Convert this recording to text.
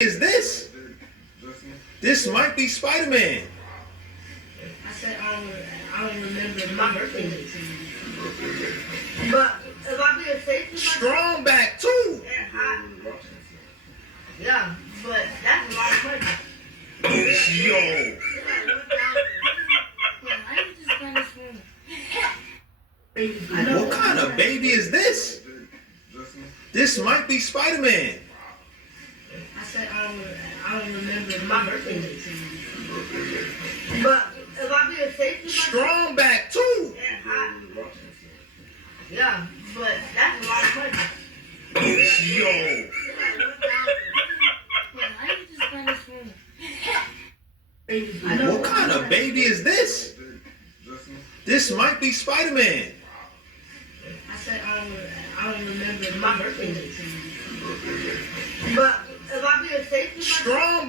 Is this? This might be Spider-Man. I said I don't remember my birthday. But if I be a safety, Strong back too. Yeah, but that's a lot of money. Yo. What kind of baby is this? This might be Spider-Man. I said I don't remember my birthday. But if I be a safety, Strong back too. Yeah, but that's a lot of money. Yo. What kind of baby is this? This might be Spider-Man. I said I don't remember my birthday. But if I be a safety, Strong